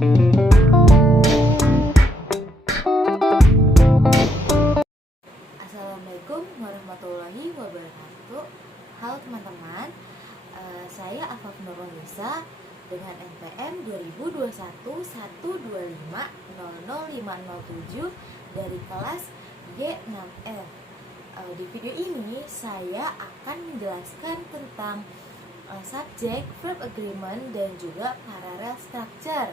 Assalamualaikum warahmatullahi wabarakatuh. Halo teman-teman, saya Afaf Nurunisa dengan NPM 2021-125-00507 dari kelas Y6F. Di video ini saya akan menjelaskan tentang subject, verb agreement, dan juga parallel structure.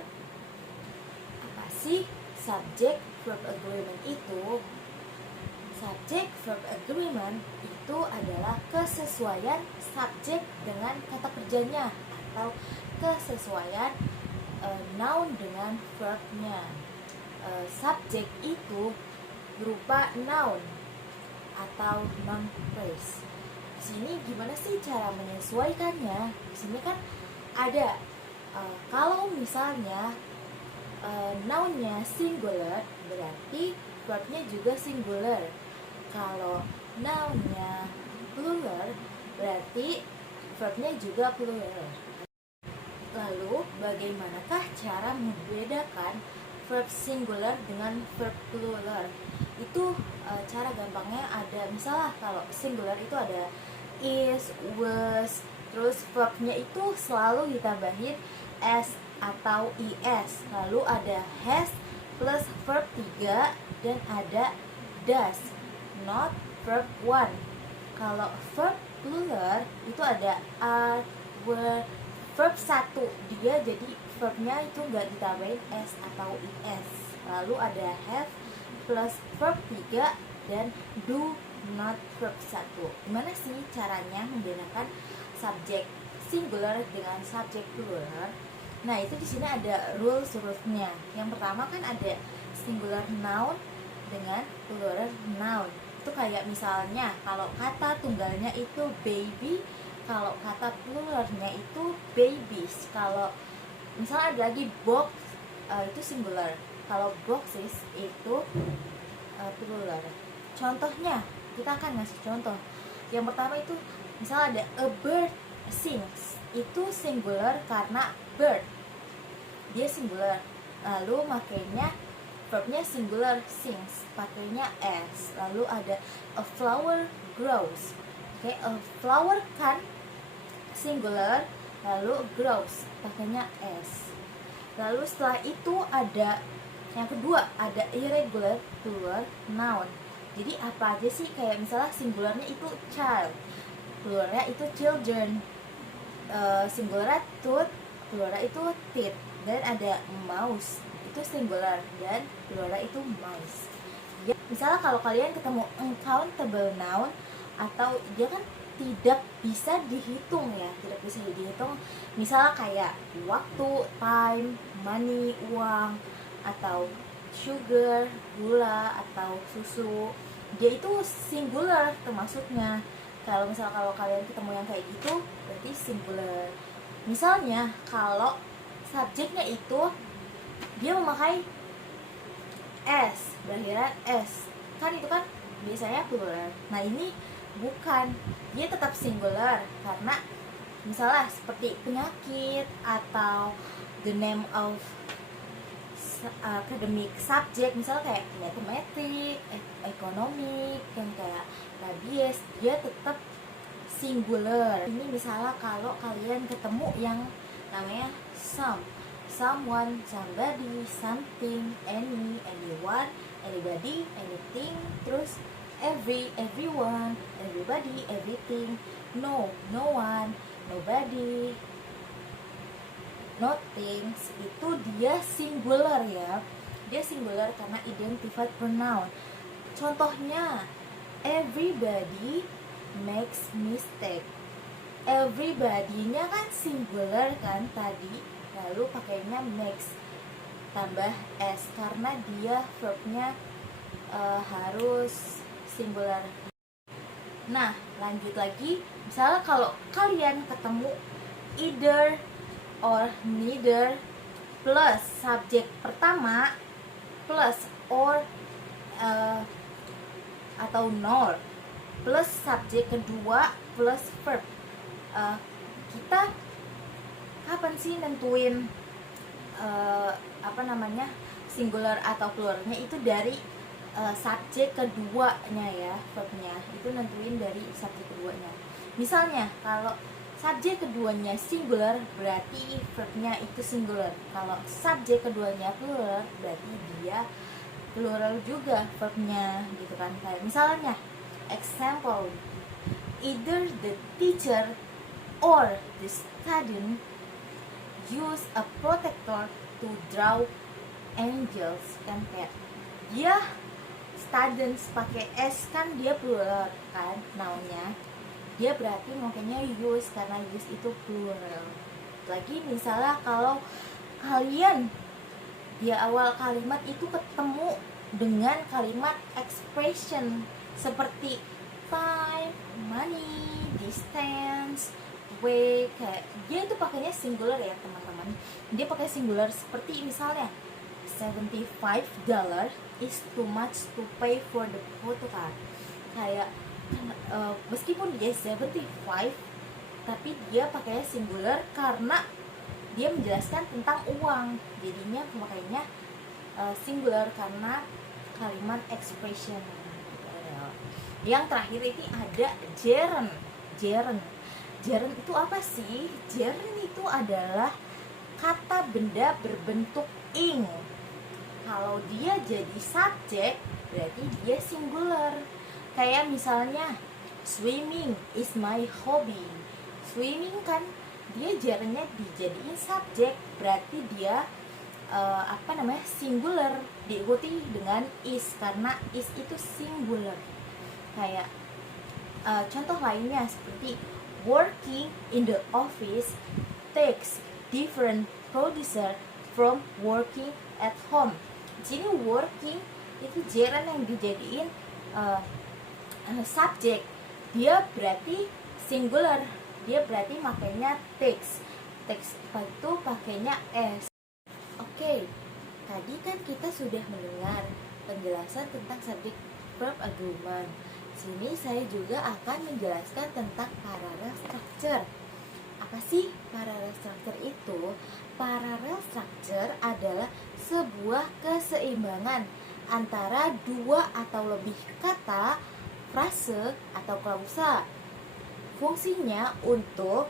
Apa sih subject, verb agreement itu? Subject verb agreement itu adalah kesesuaian subjek dengan kata kerjanya atau kesesuaian noun dengan verbnya. Subjek itu berupa noun atau noun phrase. Di sini gimana sih cara menyesuaikannya? Di sini kan ada kalau misalnya nounnya singular berarti verbnya juga singular. Kalau nounnya plural berarti verbnya juga plural. Lalu bagaimanakah cara membedakan verb singular dengan verb plural? Itu cara gampangnya ada, misalnya kalau singular itu ada is, was, terus verbnya itu selalu ditambahin s atau is. Lalu ada has plus verb 3 dan ada does, not verb 1. Kalau verb plural itu ada are, were, verb 1 dia jadi verbnya itu nggak ditambahin s atau is. Lalu ada have plus verb 3 dan do, not verb 1. Gimana sih caranya membedakan subjek singular dengan subjek plural? Nah, itu di sini ada rules-nya. Yang pertama kan ada singular noun dengan plural noun. Itu kayak misalnya kalau kata tunggalnya itu baby, kalau kata pluralnya itu babies. Kalau misalnya ada lagi box, itu singular. Kalau boxes itu plural. Contohnya, kita akan ngasih contoh. Yang pertama itu misalnya ada a bird sings, itu singular karena bird dia singular. Lalu makanya verbnya singular sings, pakainya s. Lalu ada a flower grows. Oke, a flower kan singular, lalu grows pakainya s. Lalu setelah itu ada yang kedua, ada irregular plural noun. Jadi apa aja sih? Kayak misalnya singularnya itu child, pluralnya itu children, singularnya tooth, plural itu teeth. Dan ada mouse, itu singular, dan plural itu mice. Ya, misalnya kalau kalian ketemu uncountable noun, atau dia kan tidak bisa dihitung ya, tidak bisa dihitung. Misalnya kayak waktu, time, money, uang, atau sugar, gula, atau susu. Dia itu singular termasuknya. Kalau kalian ketemu yang kayak gitu, berarti singular. Misalnya kalau subjeknya itu dia memakai s, berakhiran s, kan itu kan biasanya plural. Nah, ini bukan, dia tetap singular karena misalnya seperti penyakit atau the name of academic subject, misalnya kayak matematik, ekonomi, yang kayak rabies, dia tetap singular. Ini misalnya kalau kalian ketemu yang namanya someone, somebody, something, any, anyone, anybody, anything, terus everyone, everybody, everything, no one, nobody, not things. Itu dia singular ya. Dia singular karena identified pronoun. Contohnya, everybody makes mistake. Everybody-nya kan singular kan tadi, lalu pakainya makes tambah s karena dia verbnya harus singular. Nah, lanjut lagi. Misalnya kalau kalian ketemu either or neither plus subjek pertama plus or atau nor plus subjek kedua plus verb, kita kapan sih nentuin singular atau pluralnya itu dari subjek keduanya ya, verbnya itu nentuin dari subjek keduanya. Misalnya kalau subjek keduanya singular berarti verbnya itu singular. Kalau subjek keduanya plural berarti dia plural juga verbnya gitu kan. Kayak misalnya example, either the teacher or the student use a protector to draw angels, kan kayak dia students pakai s kan dia plural kan nounnya, dia berarti makanya use karena use itu plural. Lagi misalnya kalau kalian di awal kalimat itu ketemu dengan kalimat expression seperti time, money, distance, way, kayak dia itu pakainya singular ya teman-teman. Dia pakai singular seperti misalnya $75 is too much to pay for the photo card. Kayak meskipun dia 75 tapi dia pakainya singular karena dia menjelaskan tentang uang, jadinya pemakaiannya singular karena kalimat expression. Yang terakhir ini ada gerund. Gerund itu apa sih? Gerund itu adalah kata benda berbentuk ing. Kalau dia jadi subjek berarti dia singular. Kayak misalnya swimming is my hobby. Swimming kan dia gerundnya dijadiin subjek, berarti dia singular, diikuti dengan is karena is itu singular. Kayak contoh lainnya seperti working in the office takes different producer from working at home. Jadi working itu gerund yang dijadiin subjek, dia berarti singular, dia berarti makanya takes itu pakainya s. Oke, tadi kan kita sudah mendengar penjelasan tentang subjek verb agreement. Sini saya juga akan menjelaskan tentang parallel structure. Apa sih parallel structure itu? Parallel structure adalah sebuah keseimbangan antara dua atau lebih kata, frase, atau klausa. Fungsinya untuk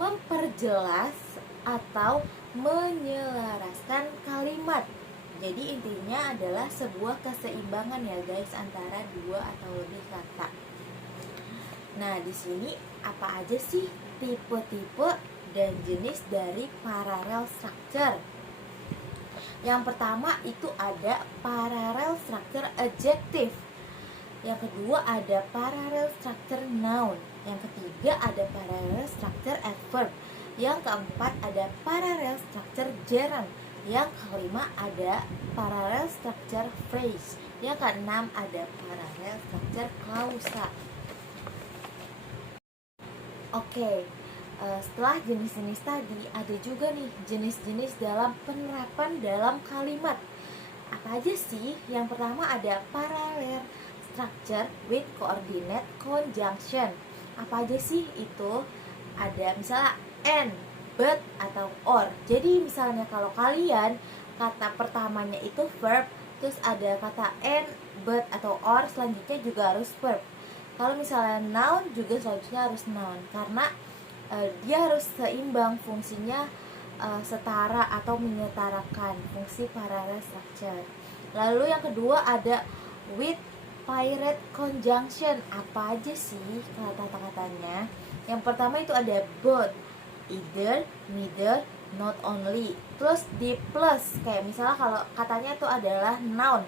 memperjelas atau menyelaraskan kalimat. Jadi intinya adalah sebuah keseimbangan ya guys antara dua atau lebih kata. Nah, di sini apa aja sih tipe-tipe dan jenis dari parallel structure? Yang pertama itu ada parallel structure adjective. Yang kedua ada parallel structure noun. Yang ketiga ada parallel structure adverb. Yang keempat ada parallel structure gerund. Yang kelima ada parallel structure phrase. Yang keenam ada parallel structure klausa. Oke, setelah jenis-jenis tadi ada juga nih jenis-jenis dalam penerapan dalam kalimat. Apa aja sih? Yang pertama ada parallel structure with coordinate conjunction. Apa aja sih itu? Ada misalnya and, but, atau or. Jadi misalnya kalau kalian kata pertamanya itu verb, terus ada kata and, but, atau or, selanjutnya juga harus verb. Kalau misalnya noun juga selanjutnya harus noun, karena dia harus seimbang fungsinya, setara atau menyetarakan fungsi parallel structure. Lalu yang kedua ada with pirate conjunction. Apa aja sih kata-katanya? Yang pertama itu ada both, either, neither, not only. Terus di plus, kayak misalnya kalau katanya itu adalah noun,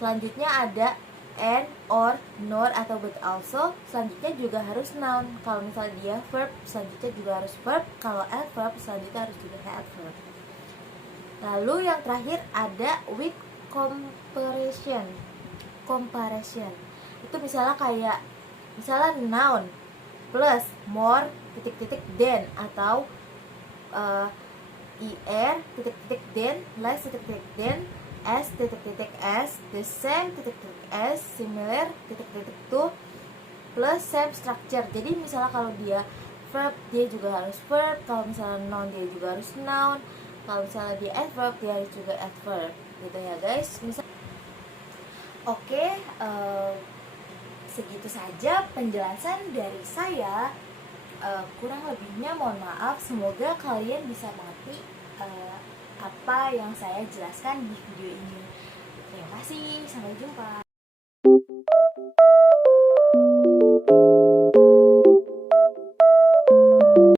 selanjutnya ada and, or, nor, atau but also, selanjutnya juga harus noun. Kalau misalnya dia verb, selanjutnya juga harus verb. Kalau adverb, selanjutnya harus juga adverb. Lalu yang terakhir ada with comparison. Itu misalnya kayak noun plus more titik-titik than, atau than less titik-titik than, as titik-titik as, the same titik-titik as, similar titik-titik to, plus same structure. Jadi misalnya kalau dia verb dia juga harus verb, kalau misalnya noun dia juga harus noun, Kalau misalnya dia adverb, dia harus juga adverb gitu ya guys. Oke, segitu saja penjelasan dari saya. Kurang lebihnya mohon maaf. Semoga kalian bisa mengerti apa yang saya jelaskan di video ini. Terima kasih, sampai jumpa.